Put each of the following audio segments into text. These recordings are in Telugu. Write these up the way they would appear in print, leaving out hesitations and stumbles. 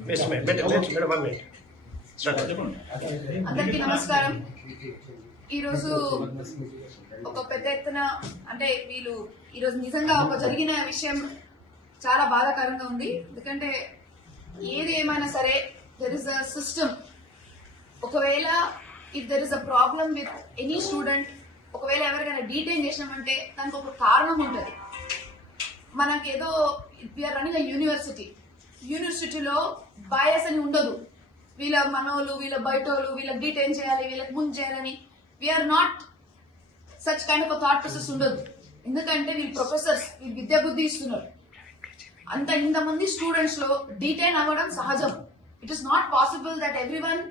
అందరికీ నమస్కారం. ఈరోజు ఒక పెద్ద ఎత్తున అంటే వీళ్ళు ఈరోజు నిజంగా ఒక జరిగిన విషయం చాలా బాధాకరంగా ఉంది. ఎందుకంటే ఏది ఏమైనా సరే దెర్ ఇస్ అ సిస్టమ్. ఒకవేళ if there is a problem with any student, ఒకవేళ ఎవరికైనా డీటైన్ చేసినామంటే దానికి ఒక కారణం ఉంటుంది. మనకేదో వీఆర్ రన్నింగ్ యూనివర్సిటీలో బయాస్ అని ఉండదు. వీళ్ళ మనోళ్ళు, వీళ్ళ బయటోళ్ళు, వీళ్ళకి డీటైన్ చేయాలి, వీళ్ళకి ముందు చేయాలని we are not such kind of thought process ఉండదు. ఎందుకంటే వీళ్ళు ప్రొఫెసర్స్, వీళ్ళు విద్యా బుద్ధి ఇస్తున్నారు. ఇంతమంది స్టూడెంట్స్ లో డీటైన్ అవ్వడం సహజం. It is not possible that everyone,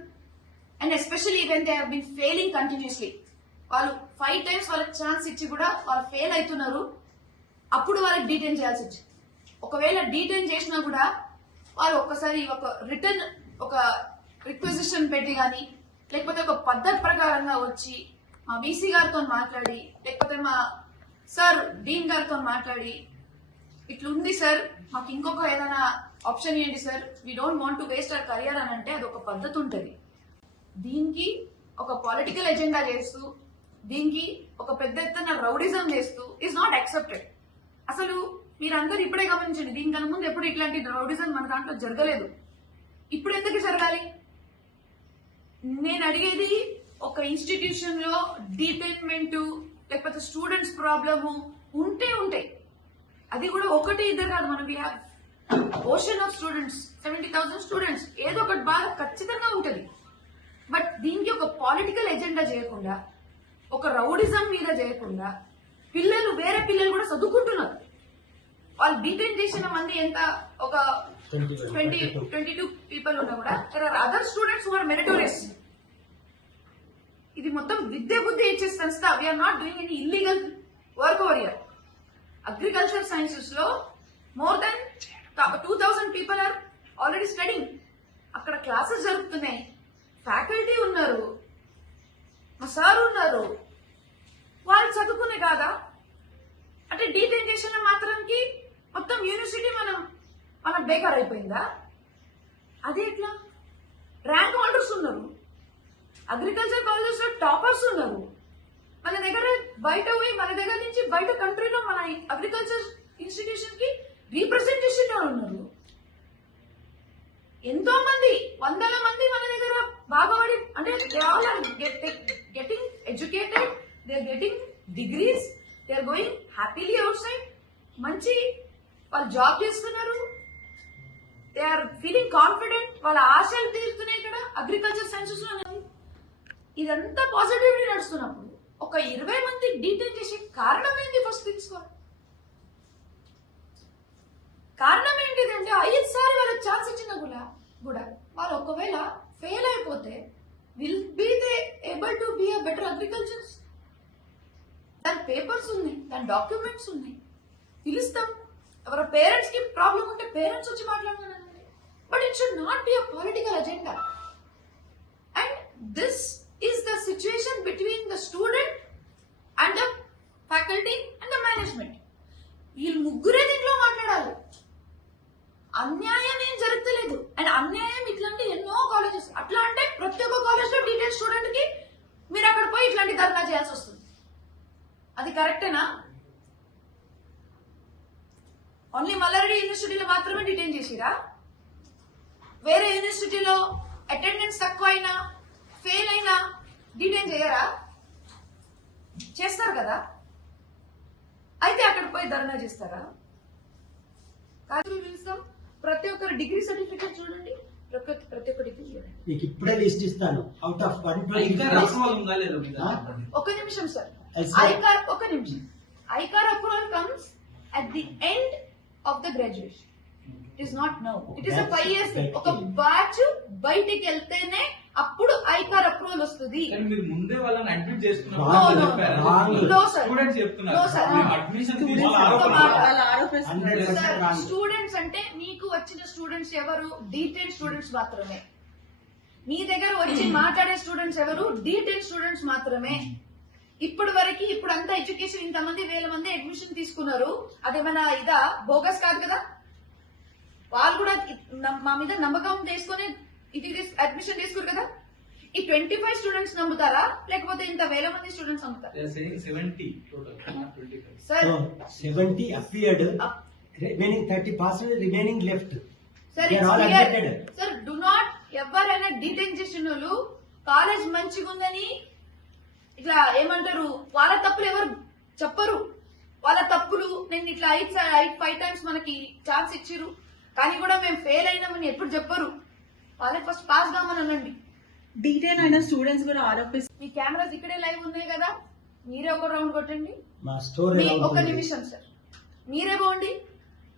and especially when they have been failing continuously. వాళ్ళు 5 times వాళ్ళకి ఛాన్స్ ఇచ్చి కూడా వాళ్ళు ఫెయిల్ అవుతున్నారు. అప్పుడు వాళ్ళకి డీటైన్ చేయాల్సి వచ్చింది. ఒకవేళ డీటైన్ చేసినా కూడా వాళ్ళు ఒక్కసారి ఒక రిటర్న్ ఒక రిక్వెజిషన్ పెట్టి కానీ, లేకపోతే ఒక పద్ధతి ప్రకారంగా వచ్చి మా వీసీ గారితో మాట్లాడి, లేకపోతే మా సార్ డీన్ గారితో మాట్లాడి, ఇట్లుంది సార్, మాకు ఇంకొక ఏదైనా ఆప్షన్ ఇవ్వండి sir, we don't want to waste our career అని అంటే అది ఒక పద్ధతి ఉంటుంది. దీనికి ఒక పొలిటికల్ ఎజెండా చేస్తూ, దీనికి ఒక పెద్ద ఎత్తున రౌడిజం చేస్తూ ఈజ్ నాట్ యాక్సెప్టెడ్. అసలు మీరందరూ ఇప్పుడే గమనించండి, దీనికన్నా ముందు ఎప్పుడు ఇట్లాంటి రౌడిజం మన దాంట్లో జరగలేదు. ఇప్పుడు ఎందుకు జరగాలి? నేను అడిగేది, ఒక ఇన్స్టిట్యూషన్ లో డీటైన్మెంట్ లేకపోతే స్టూడెంట్స్ ప్రాబ్లము ఉంటే అది కూడా ఒకటి ఇద్దరు కాదు. మనం ఓషన్ ఆఫ్ స్టూడెంట్స్, 70,000 స్టూడెంట్స్, ఏదో ఒకటి బాధ ఖచ్చితంగా ఉంటుంది. బట్ దీనికి ఒక పొలిటికల్ ఎజెండా చేయకుండా, ఒక రౌడిజం మీద చేయకుండా, వేరే పిల్లలు కూడా చదువుకుంటున్నారు. వాళ్ళు డీటైన్ చేసిన మంది ఎంత, ఒక 22 పీపుల్ ఉన్నా కూడా there are other students who are meritorious. ఇది మొత్తం విద్యా బుద్ధి ఇచ్చే సంస్థ. We're not doing any illegal work over here. Agriculture sciences లో more than 2,000 people are already studying. అక్కడ క్లాసెస్ జరుగుతున్నాయి, ఫ్యాకల్టీ ఉన్నారు, మా సార్ ఉన్నారు. వాళ్ళు చదువుకునే కాదా? అంటే డీటైన్ చేసిన మాత్రానికి మొత్తం యూనివర్సిటీ మన బేకార్ అయిపోయిందా? అదే ఎట్లా? ర్యాంక్ హోల్డర్స్ ఉన్నారు, అగ్రికల్చర్ కాలేజెస్ లో టాపర్స్ ఉన్నారు. మన దగ్గర బయట పోయి, మన దగ్గర నుంచి బయట కంట్రీలో మన అగ్రికల్చర్ ఇన్స్టిట్యూషన్ కి రీప్రజెంటేషన్ ఉన్నారు. ఎంతో మంది, వందల మంది మన దగ్గర బాగుపడి, అంటే they all are getting educated, they are getting degrees, they are going happily outside. మంచి వాళ్ళు జాబ్ చేస్తున్నారు, దే ఆర్ ఫీలింగ్ కాన్ఫిడెంట్, వాళ్ళ ఆశలు తీరుతున్నాయి ఇక్కడ అగ్రికల్చర్ సైన్సెస్ లో. ఇదంతా పాజిటివిటీ నడుస్తున్నప్పుడు ఒక 20 మంది డీటైన్ చేసే కారణం ఏంటి? ఫస్ట్ తెలుసుకోవాలి. కారణం ఏంటిది అంటే 5 సార్లు వాళ్ళకి ఛాన్స్ ఇచ్చినా కూడా వాళ్ళు ఒకవేళ ఫెయిల్ అయిపోతే will be they able to be a better agriculture. దాని పేపర్స్ ఉన్నాయి, దాని డాక్యుమెంట్స్ ఉన్నాయి, పిలుస్తాం. ఎవరి పేరెంట్స్ కి ప్రాబ్లం ఉంటే పేరెంట్స్ వచ్చి మాట్లాడుతున్నారండి. But it should not be a political agenda. And this is the situation between the student and the faculty and the management. వీళ్ళు ముగ్గురే దీంట్లో మాట్లాడాలి. అన్యాయం ఏం జరగలేదు. అండ్ అన్యాయం ఇట్లాంటి ఎన్నో కాలేజెస్, అట్లా అంటే ప్రతి ఒక్క కాలేజ్ లో డీటెయిల్ స్టూడెంట్ కి మీరు అక్కడ పోయి ఇట్లాంటి ధర్నా చేయాల్సి వస్తుంది. అది కరెక్టేనా? ఓన్లీ మల్లారెడ్డి యూనివర్సిటీలో మాత్రమే డిటైన్ చేసిరా? వేరే యూనివర్సిటీలో అటెండెన్స్ తక్కువ అయినా, ఫెయిల్ అయినా డిటైన్ చేయరా? చేస్తారు కదా. అయితే అక్కడ పోయి ధర్నా చేస్తారా? కాదు, పిలుస్తాం. ప్రతి ఒక్కరు డిగ్రీ సర్టిఫికేట్ చూడండి, ప్రతి ఒక్క డిగ్రీ చూడండి. ఇప్పుడే లిస్ట్ ఇస్తాను. అవుట్ ఆఫ్ ఒక నిమిషం సార్, ఒక నిమిషం. ICAR approval comes at the end of the graduation. It is not now. It is 5 years. ఒక బ్యాచ్ బయటికి వెళ్తేనే అప్పుడు ఐకార్ అప్రూవల్ వస్తుంది. ముందే వాళ్ళని అడ్మిట్ స్టూడెంట్స్ అంటే మీకు వచ్చిన స్టూడెంట్స్ ఎవరు? డీటెయిల్ స్టూడెంట్స్ మాత్రమే. మీ దగ్గర వచ్చి మాట్లాడే స్టూడెంట్స్ ఎవరు? డీటెయిల్ స్టూడెంట్స్ మాత్రమే. ఇప్పుడు వరకు ఇప్పుడు అంతా ఎడ్యుకేషన్ ఇంతమంది 1000 మంది అడ్మిషన్ తీసుకున్నారు. అదేమైనా ఇదా? బోగస్ కాదు కదా. వాళ్ళు కూడా మా మీద నమ్మకం చేసుకుని ఇది అడ్మిషన్ తీసుకురు కదా. ఈ 25 స్టూడెంట్స్ నమ్ముతారా లేకపోతే ఇంత వేల మంది స్టూడెంట్స్ నమ్ముతారా? 70 total, not 25. Sir So 70 appeared, remaining 30% remaining left. Sir They are all admitted. Sir do not ఎవరైనా డిటైన్ చేసిన వాళ్ళు కాలేజ్ మంచిగా ఉందని ఇట్లా ఏమంటారు, వాళ్ళ తప్పులు ఎవరు చెప్పరు. వాళ్ళ తప్పులు నేను ఇట్లా 5 టైమ్స్ మనకి ఛాన్స్ ఇచ్చిరు కానీ కూడా మేము ఫెయిల్ అయినామని ఎప్పుడు చెప్పరు. వాళ్ళే ఫస్ట్ పాస్ కామని అనండి. డీటెయిల్ అయిన స్టూడెంట్స్ కూడా ఆరోపిస్తారు. మీ కెమెరాస్ ఇక్కడే లైవ్ ఉన్నాయి కదా, మీరే ఒక రౌండ్ కొట్టండి. మా స్టోరీ ఒక నిమిషం సార్, మీరే పోండి,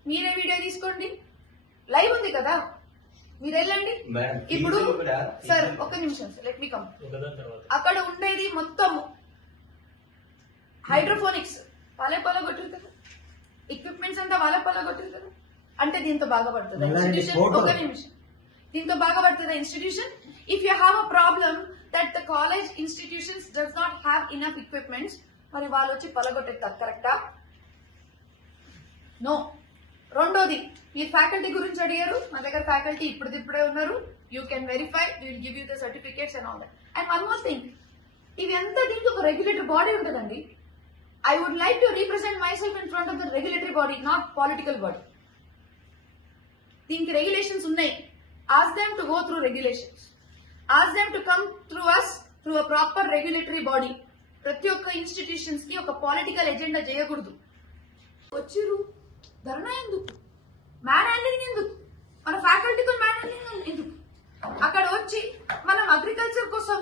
మీరే వీడియో తీసుకోండి, లైవ్ ఉంది కదా, మీరు వెళ్ళండి. ఇప్పుడు సార్ ఒక నిమిషం సార్, లెట్ మీ కమ్. అక్కడ ఉండేది మొత్తం హైడ్రోఫోనిక్స్ వాళ్ళే కొట్టరు కదా, ఎక్విప్మెంట్స్ అంతా వాళ్ళే కొట్టరు కదా. అంటే దీంతో బాగుపడుతుంది ఇన్స్టిట్యూషన్. ఒక నిమిషం, దీంతో బాగుపడుతుంది institution. If you have a problem that the college institutions does not have enough equipments, మరి వాళ్ళు వచ్చి పలగొట్టేస్తారు, కరెక్టా? నో. రెండోది, మీరు ఫ్యాకల్టీ గురించి అడిగారు. మా దగ్గర ఫ్యాకల్టీ ఇప్పుడే ఉన్నారు. You can verify, will give you the certificates and all that. And one more thing, ఇవి ఎంత దీనికి ఒక రెగ్యులేటరీ బాడీ ఉంటుందండి. I would like to represent myself in front of the regulatory body, not political body. దీనికి రెగ్యులేషన్స్ ఉన్నాయి. Ask them to go through regulations, ask them to come through us through a proper regulatory body. ప్రతి ఒక్క ఇన్స్టిట్యూషన్స్ కి ఒక పొలిటికల్ ఎజెండా చేయకూడదు. వచ్చిరు ధర్నా ఎందుకు, మ్యాన్ హ్యాండ్లింగ్ ఎందుకు, మన ఫ్యాకల్టీతో మ్యాన్ హ్యాండ్లింగ్ ఎందుకు? అక్కడ వచ్చి మనం అగ్రికల్చర్ కోసం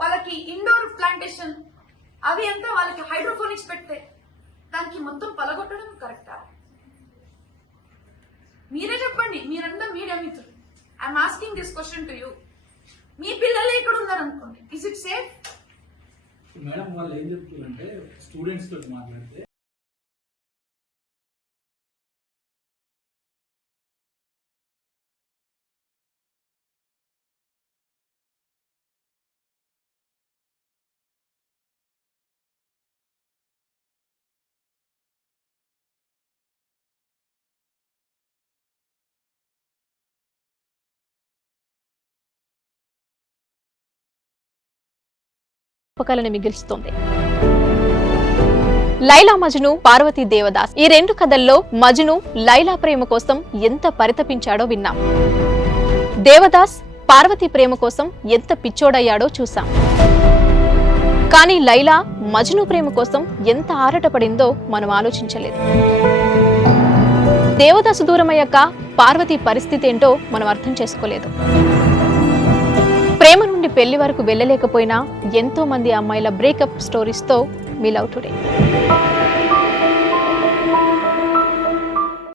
వాళ్ళకి ఇండోర్ ప్లాంటేషన్ అవి అంతా వాళ్ళకి హైడ్రోఫోనిక్స్ పెడితే దానికి మొత్తం పలగొట్టడం కరెక్టా? మీరే చెప్పండి, మీరంతా మీడియా మిత్రులు. I'm asking this question to you. మీ పిల్లలే ఇక్కడ ఉన్నారు అనుకోండి, ఇస్ ఇట్ సేఫ్? మేడం వాళ్ళు ఏం చెప్తున్నారంటే స్టూడెంట్స్ తోటి మాట్లాడితే జ్ఞాపకాలను మిగిల్చుతోంది. లైలా మజ్ను, పార్వతీ దేవదాస్ ఈ రెండు కథల్లో మజ్ను లైలా ప్రేమ కోసం ఎంత పరితపించాడో విన్నాం. దేవదాస్ పార్వతీ ప్రేమ కోసం ఎంత పిచ్చోడయ్యాడో చూసాం. కానీ లైలా మజ్ను ప్రేమ కోసం ఎంత ఆరాటపడిందో మనం ఆలోచించలేదు. దేవదాసు దూరమయ్యాక పార్వతీ పరిస్థితి ఏంటో మనం అర్థం చేసుకోలేదు. ప్రేమ నుండి పెళ్లి వరకు వెళ్ళలేకపోయినా ఎంతో మంది అమ్మాయిల బ్రేకప్ స్టోరీస్తో మీ లవ్ టుడే.